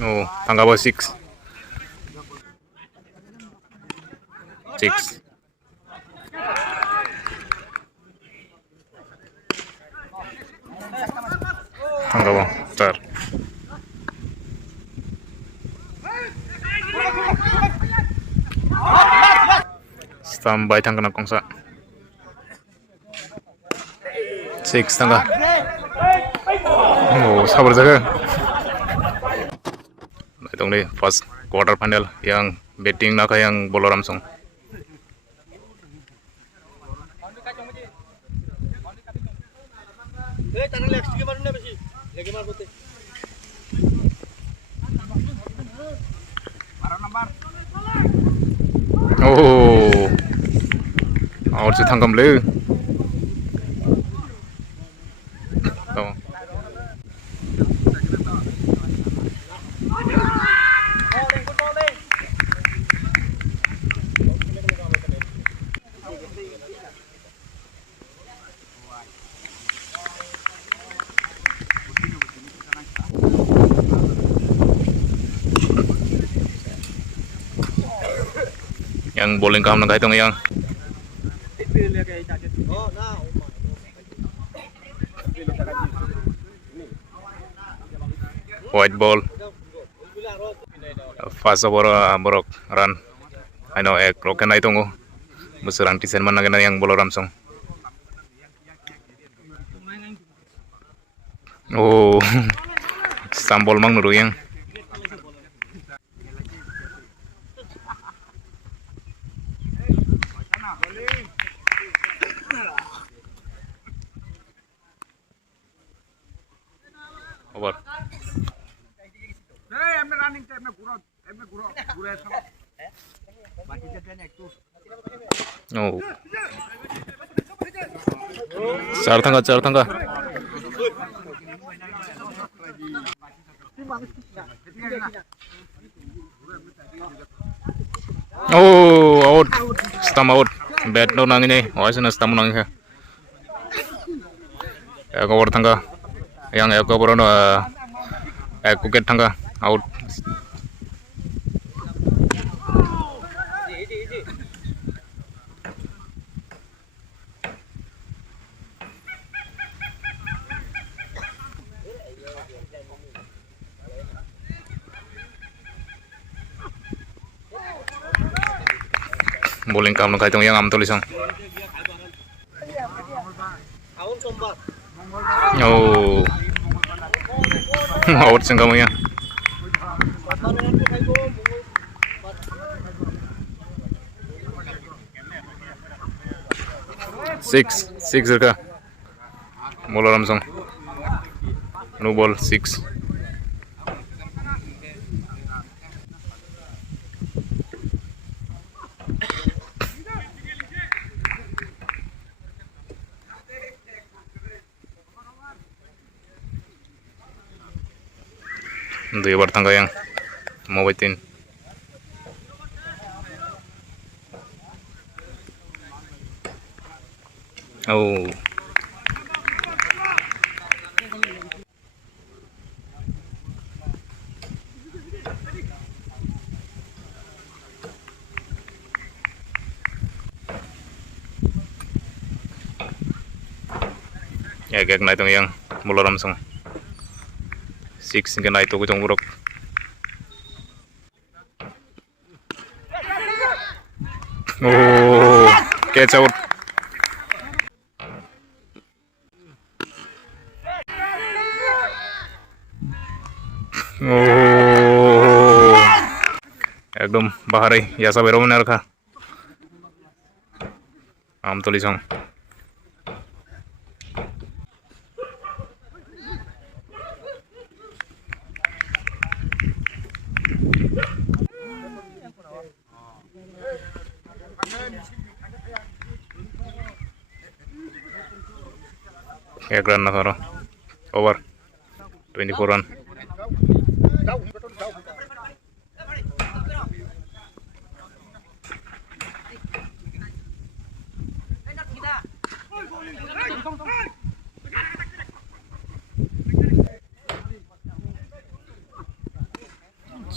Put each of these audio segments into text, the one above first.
Oh, tangga six. Six. Tangga star. Standby tangga na kongsa. Six tangga. Oh, sabar jaga. Itong ni first quarter final yang betting na kayang Bolaram Song. Oh, out si thanggam le. Yang bowling kam nang kahitong yang white ball fast over borok run I know ek roken na itong musurang tisen man na yang Bolaram Song. Oh, sambol mang nuru yang over. Oh, चार Thanga. Oh, out. Stam out. Bat no nang ini. Oh, sana stam nang ha. Ek over thanga. Yang ek over no ek wicket thanga out. Bowling kam nang yang am tulisang. Oh, out sing kamu ya. Six ka. Bolaram Song. No ball six. Dua bar tangga yang mau betin. Oh, ya kayak na itong yang Bolaram Song. Six hingga na ito ko itong burok. Oh, catch out. Oh, एकदम बाहर है या सब arrow में रखा आम तो लिसों एक रन ना करो ओवर 24 रन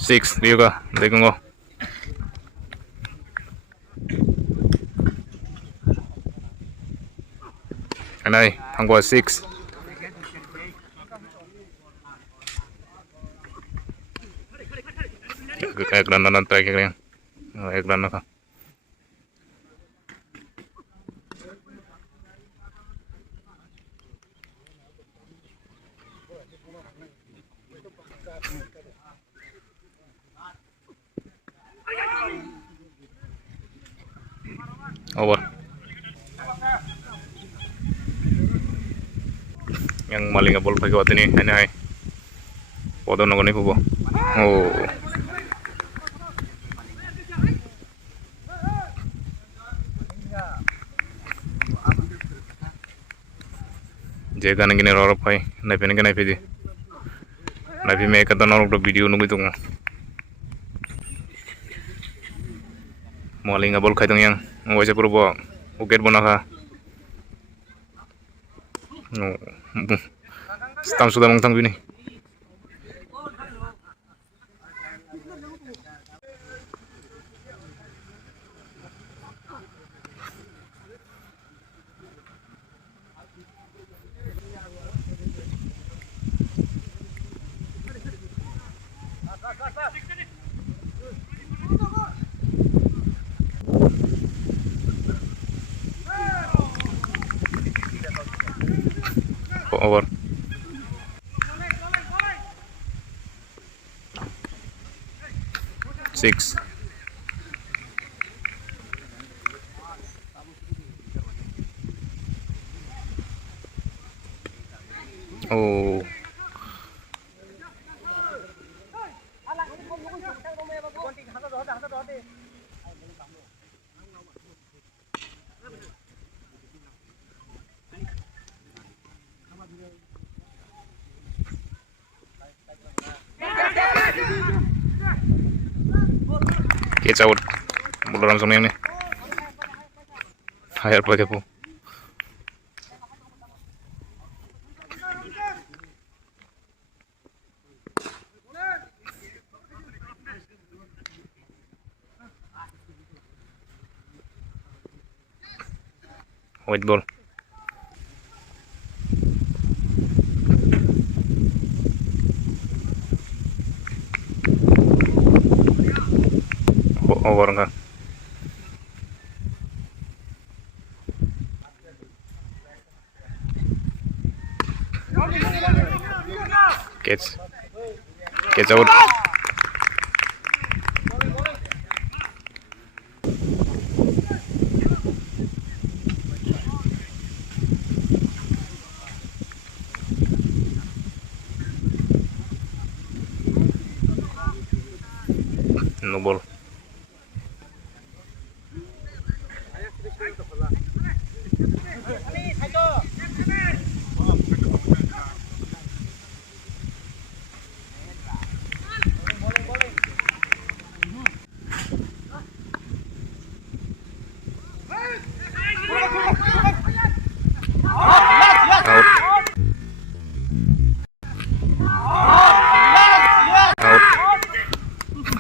6 Ryuga देखूंगा नहीं हमको 6 एक रन ट्राई करें एक रन का over yang maling ball pakai waktu ini hanya hai podo nongol nih pubo oh jaga nengin rorop hai naik di naik me kata norok do video nunggu itu maling ball kai yang wajah purbo uket bonaka no stam sudah mengtang ini over 6 oh catch out bola langsung yang nih akhir pakai po white ball over enggak catch out no ball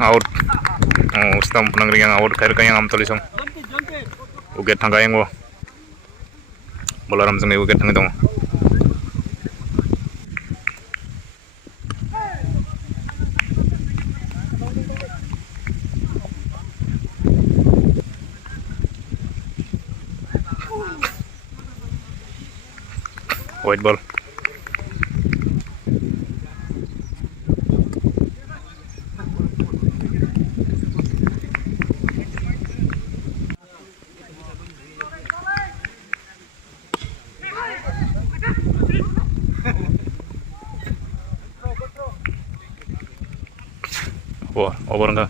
out oh stamp nang yang out kayak yang am tulisong uget tangga yang wo bola ram sing uget tangga dong white ball wah over enggak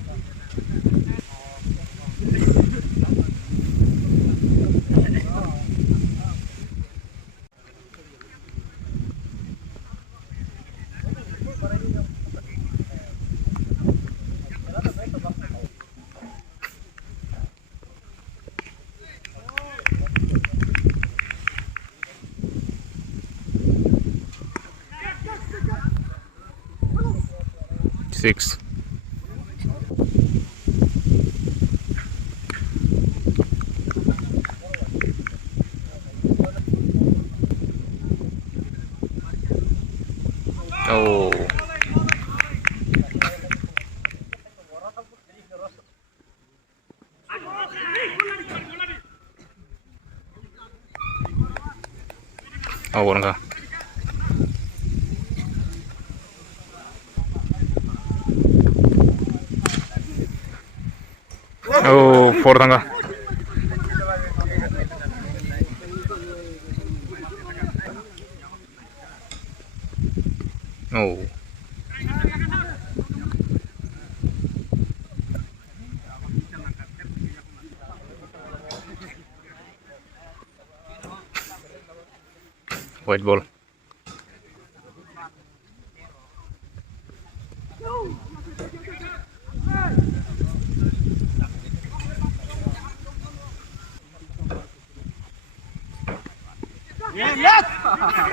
six Over ka. Oh, four tangga. Oh. White ball.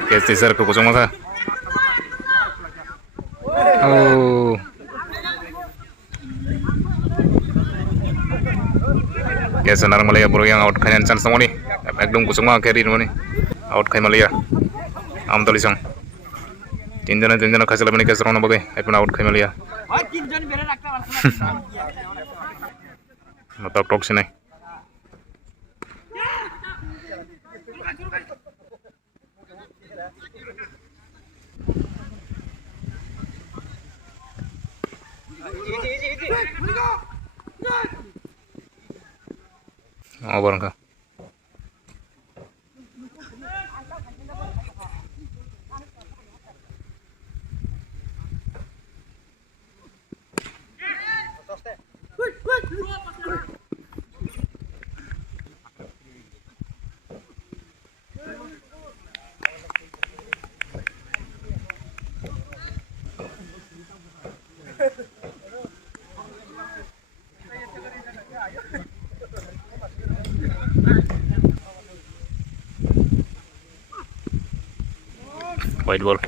Catch di sir ke kusung masa. Oh. Catch senar Malaya bro yang out kalian chance semua nih. Ekdom kusung mah carry nih. Out kai Malaya. Am tulisong. तीन जना खासे लबने कैसे रोना बगे अपन out खाई मिलिया मतलब talk से नहीं ओवर का white ball.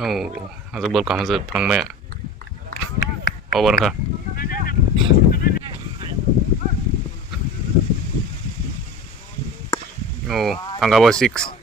Oh, masuk ball kamu perang maya. Over ka. Oh, tangga bawah 6.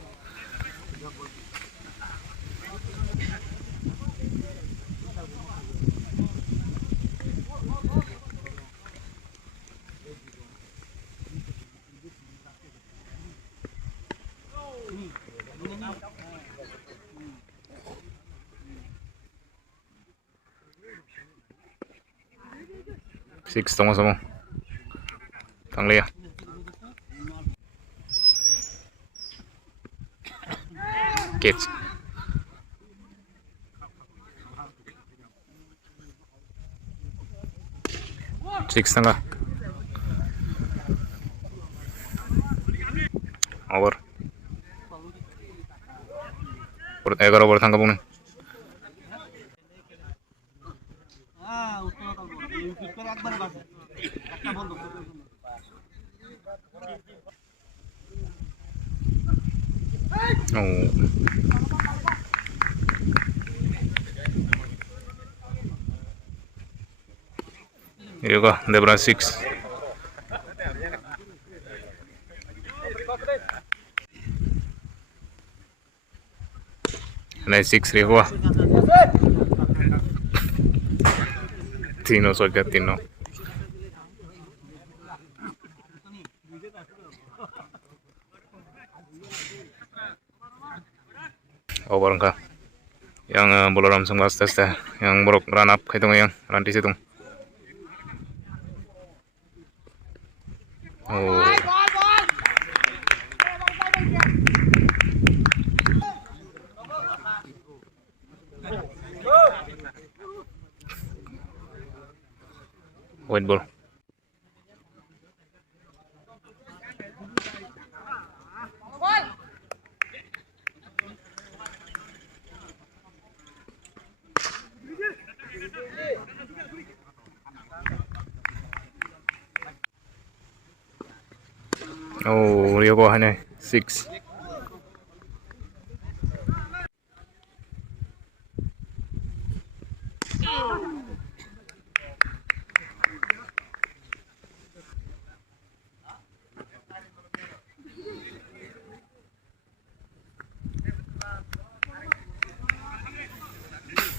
Six sama-sama. Tangli ya. Catch. Six tangga. Over. 11 over tangga punya. Oh. Here you go, Debra 6. Nice 6 रे हुआ 300 क्या 300 over ka yang boloram sang last test yang borok run up kaitong yang run di situ oh white ball oh Rio ko hane 6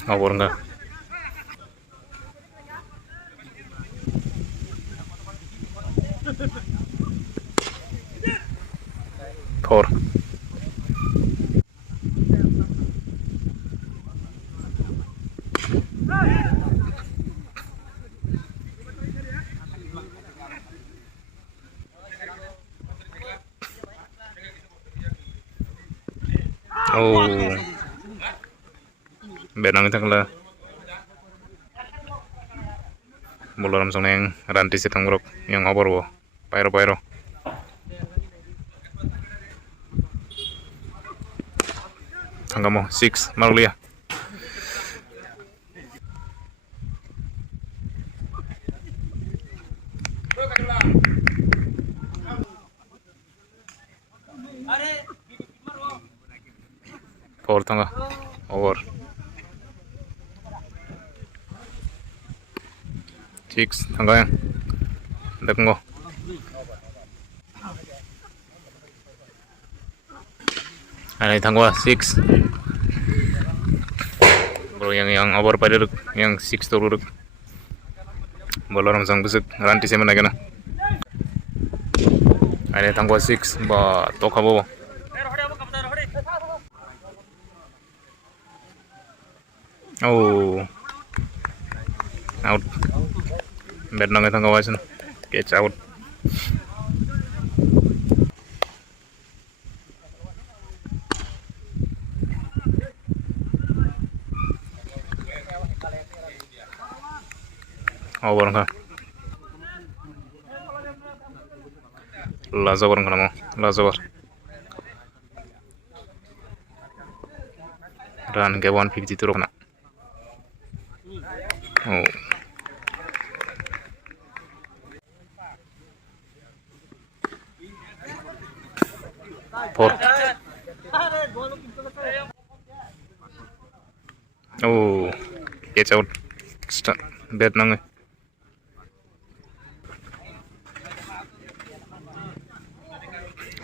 Over enggak? Four. Oh, benang itu kalau bola langsung yang ranti setang grok yang over wo, pyro. Tangga mo six malu ya. Four tangga over. Six tangga yang dekeng go. Ini tangga six. Bro yang over pada yang six turun. Bola langsung besar ranti semen lagi na. Ini tangga six ba toka bo. Oh, out. Bad nang itang kawasan. Catch out. Over ka. Last over ka mo. Last over. Run ke 150 turok na. Oh. Four. Oh, catch out. Bad nang.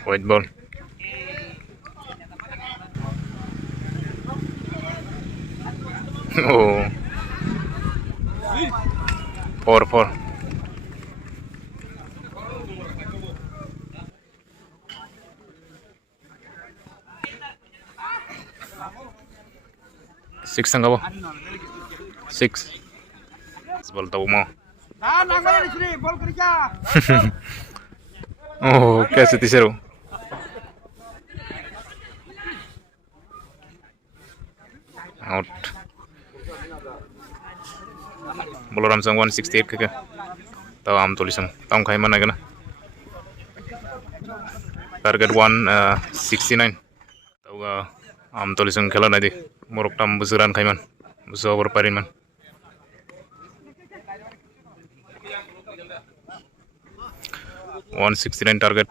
White ball. Oh. Four. Six tangga bo. Six. Ball tahu mau. Oh, कैसे तीसरो? Out. Bola ramsang 168 ke? Tahu am tulisan. Tahu kayak mana kena? Target 169. Tahu am tulisan kela nanti. Morok tam besuran kayak mana? Besar berparin man. $169 target.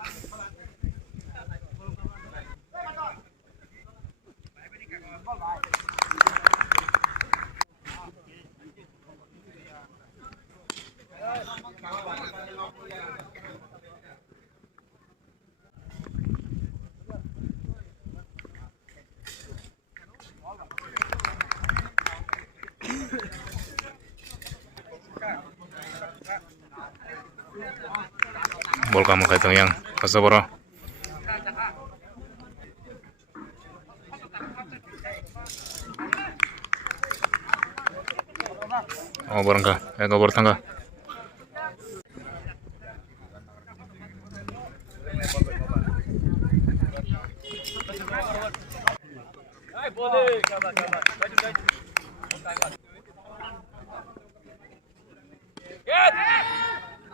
Bol kamu kaitang yang kasaboro. Oh barangka, gobor tangga.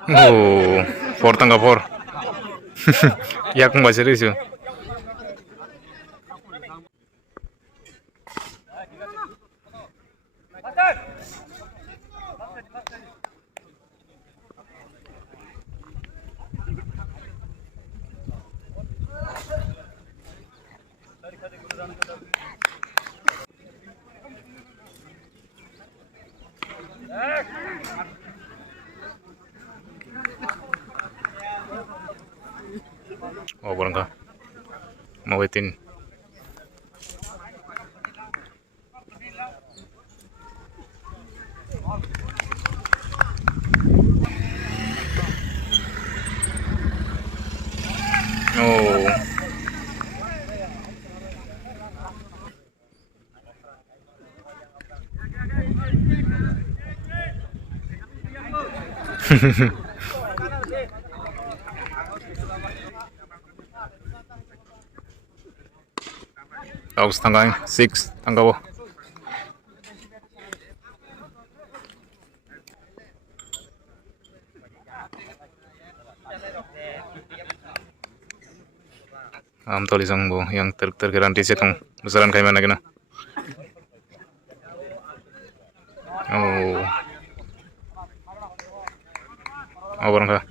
Oh, four tangga four. Ya aku nggak serius ya. Oh barangka, mau waitin. Oh. Bagus tangga 6 tangga bo. Am tulisang bo yang terkiran di situ besaran kayak mana kena. Oh. Oh barang kah.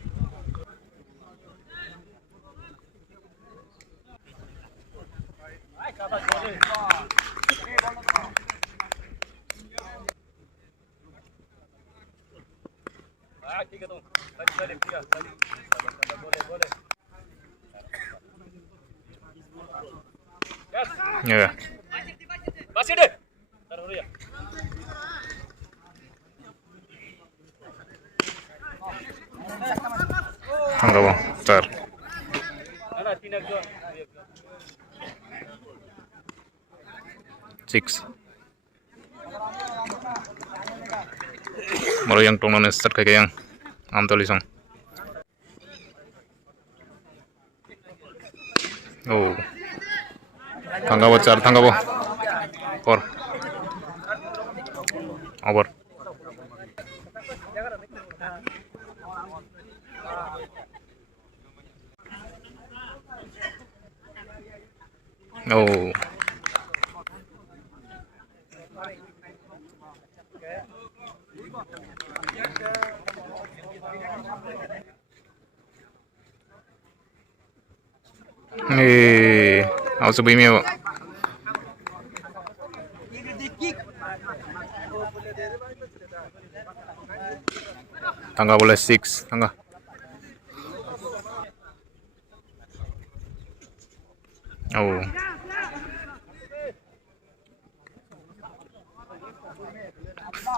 Ya. Masih deh. Taruh dulu ya. Tangga bo. Tar. Ada tinak jual. 6. Maro yang tongnon start kayak yang am tulisang. Oh. Tangga bo 4 tangga bo. Or. Over. Oh. Aku sebelumnya Pak. Tangga boleh 6 tangga. Oh.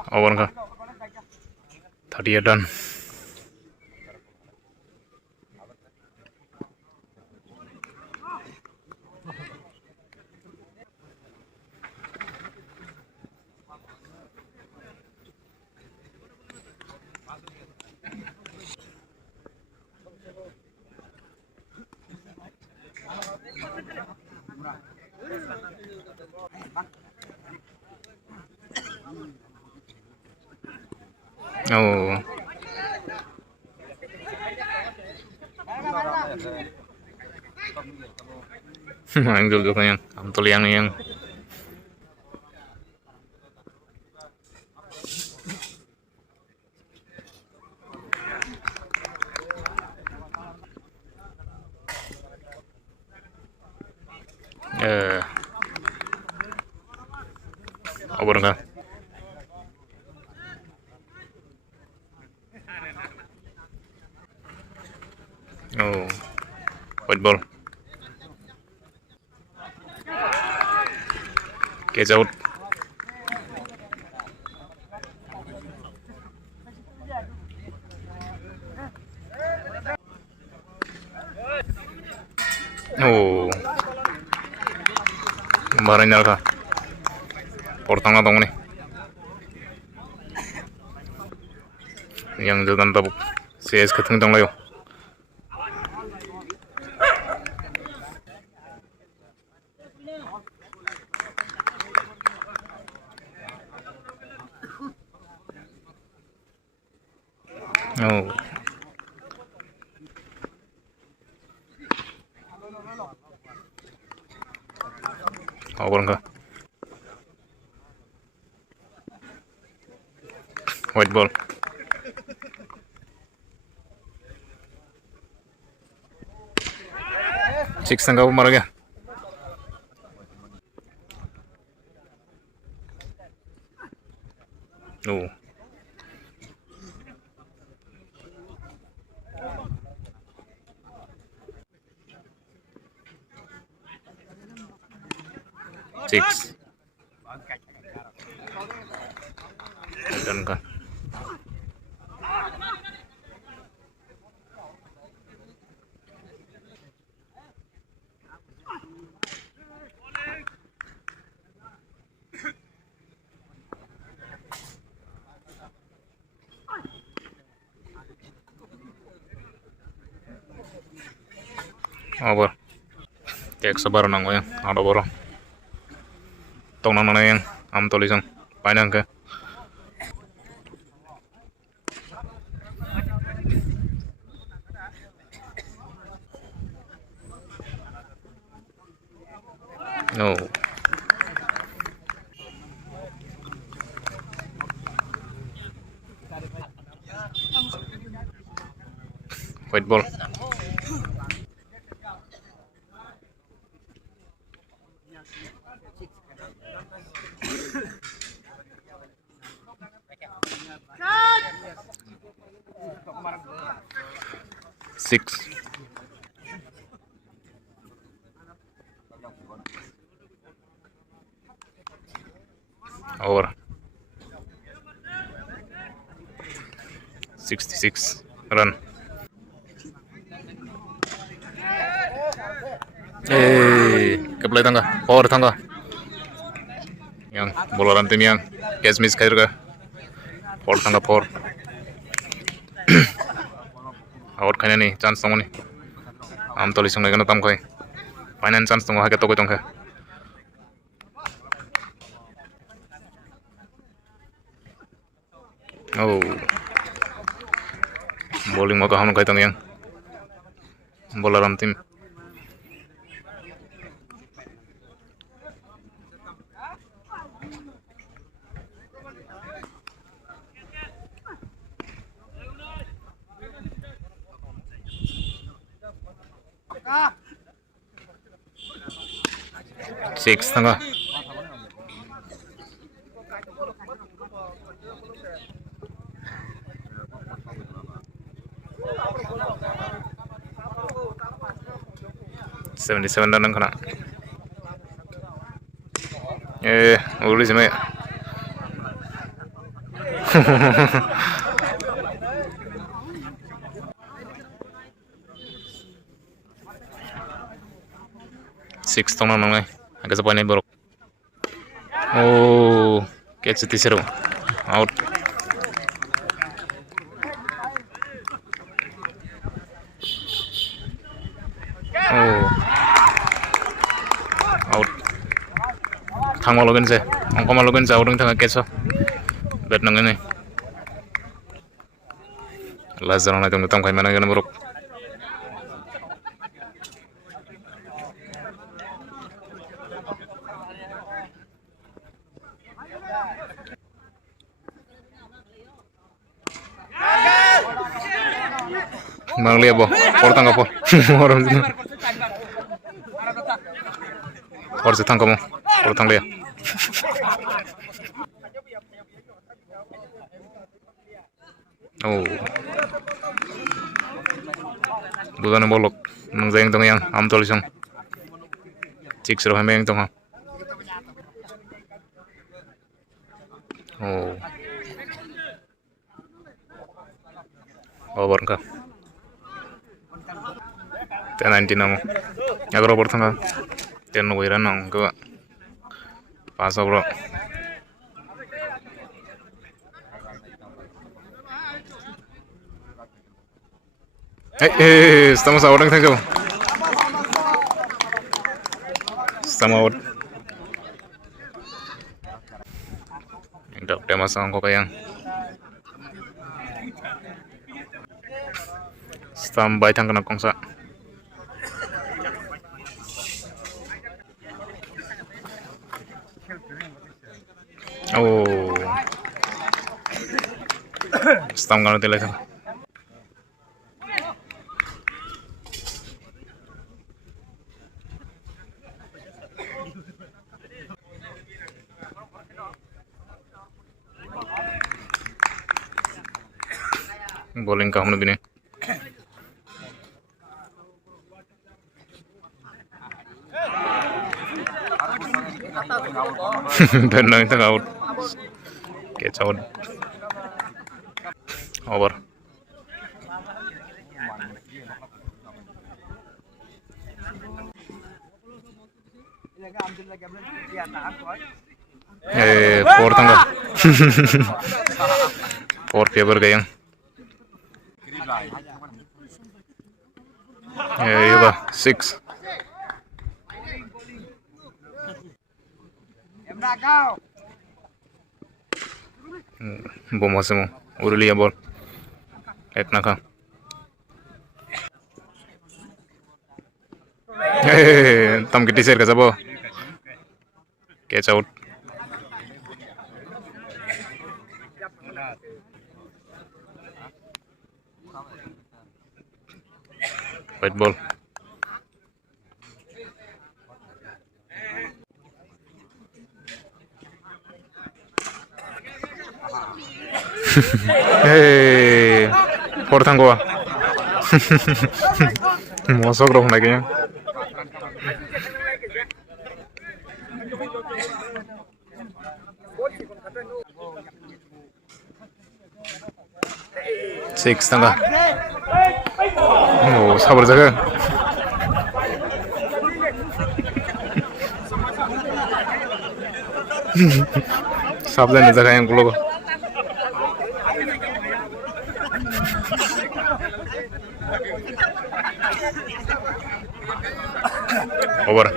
Over kah? Tadi ya done. Oh. Ang dulu kan yang amtul yang over kah? Oh, white ball. Catch out. Oh, kemarin kah? Portang atau nih? Yang jalan tabuk. CS keteng tong layo. Oh. Over kah? White ball. Six tangga mara gaya. Oh. Six. Dan kah? over tek sabar nang yang ada boro tong nang yang am tulisang panjang ke no white ball. Six. Over. 66 run. Keplay tangga, power tangga. Yang bolaran tim yang catch miss kayak juga. Power tangga power. Out kayaknya nih chance tunggu nih. Am tulis nggak kena tam koi. Finance chance tunggu haket toko tunggu. Oh, bowling mau kaham kaitan yang bolaran tim. Six tangga. Seven dan kena. Ulis me. Six tong nang nai. Agak sepan ini borok. Oh, catch itu seru. Out. Oh. Out. Thang malu kan sih. Angko malu kan jauh dengan tengah catch. Bet nang ini. Lazar nang itu ngetang kayak mana kan borok. Mang lihat boh, portang apa? Orang itu. Orang setang kamu, portang lihat. Oh, bukan bolok, nang zayang tong yang am tulisang. Cik seru hameng tong ha. Oh, over ka. 10-19 namo. Agar over tanga. 10 wira nang ka. Pass over. Estamos ahora en Tango. Estamos ahora. Dok dia masang kok kayang. Standby tang kena kongsa. Oh. Stam gana tele tang. Bowling ka humna bine. Dan nang tang out. Catch out. Over. Four tangga. Four favor gayang. Yoga 6. Bom masuk Urulia ball. Etnaka. Tam kita share kasih bo. Catch out. White ball. Hey, portang gua. Mosok dong lagi. 6 tangga. Oh, sabar jaga. Sabdan jaga yang kulo. Over.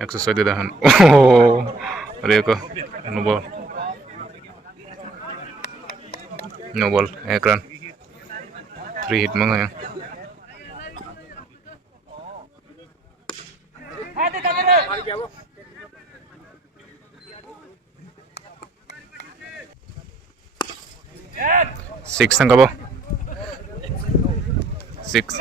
Exercise di dahan. Oh, mereka no ball. No ball, ekran. 3 hit mga yan. Six ang kabo. 6.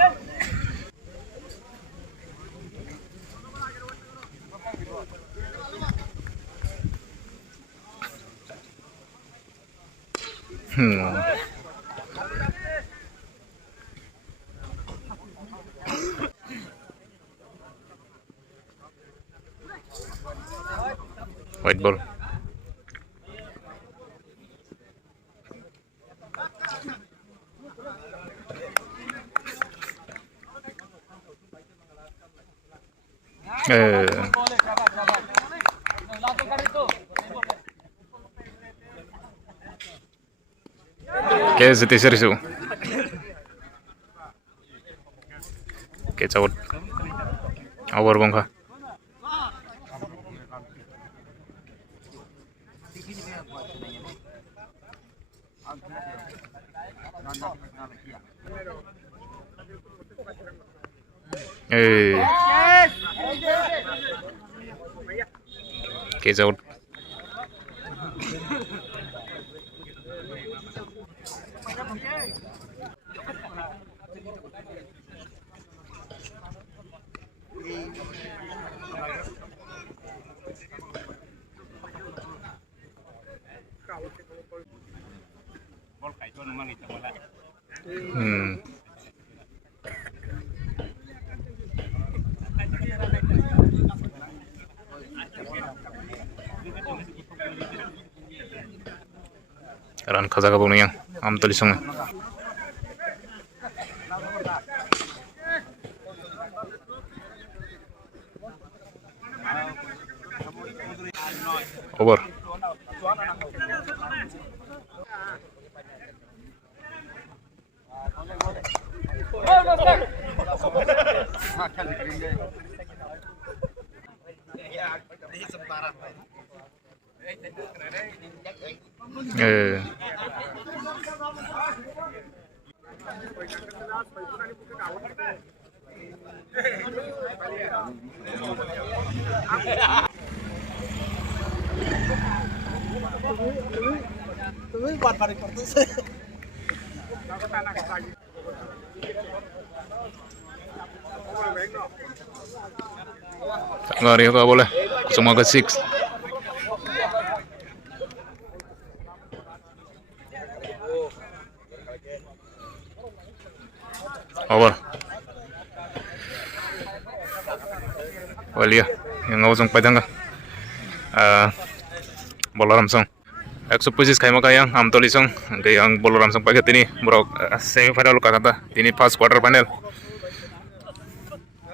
White ball. Kaya sa teaser isu. Catch out. Over bangka. Catch out. Ran kaza kabung yang am tulisong. Over. Nggak ka boleh. Semua ke 6. Over. Walia yang ngawasong padang ka. Bola ramsong. 125 kayak makanya am tulisong. Kayak ang bola ramsong pakai ini. Bro semi final luka kata. Ini pas quarter final.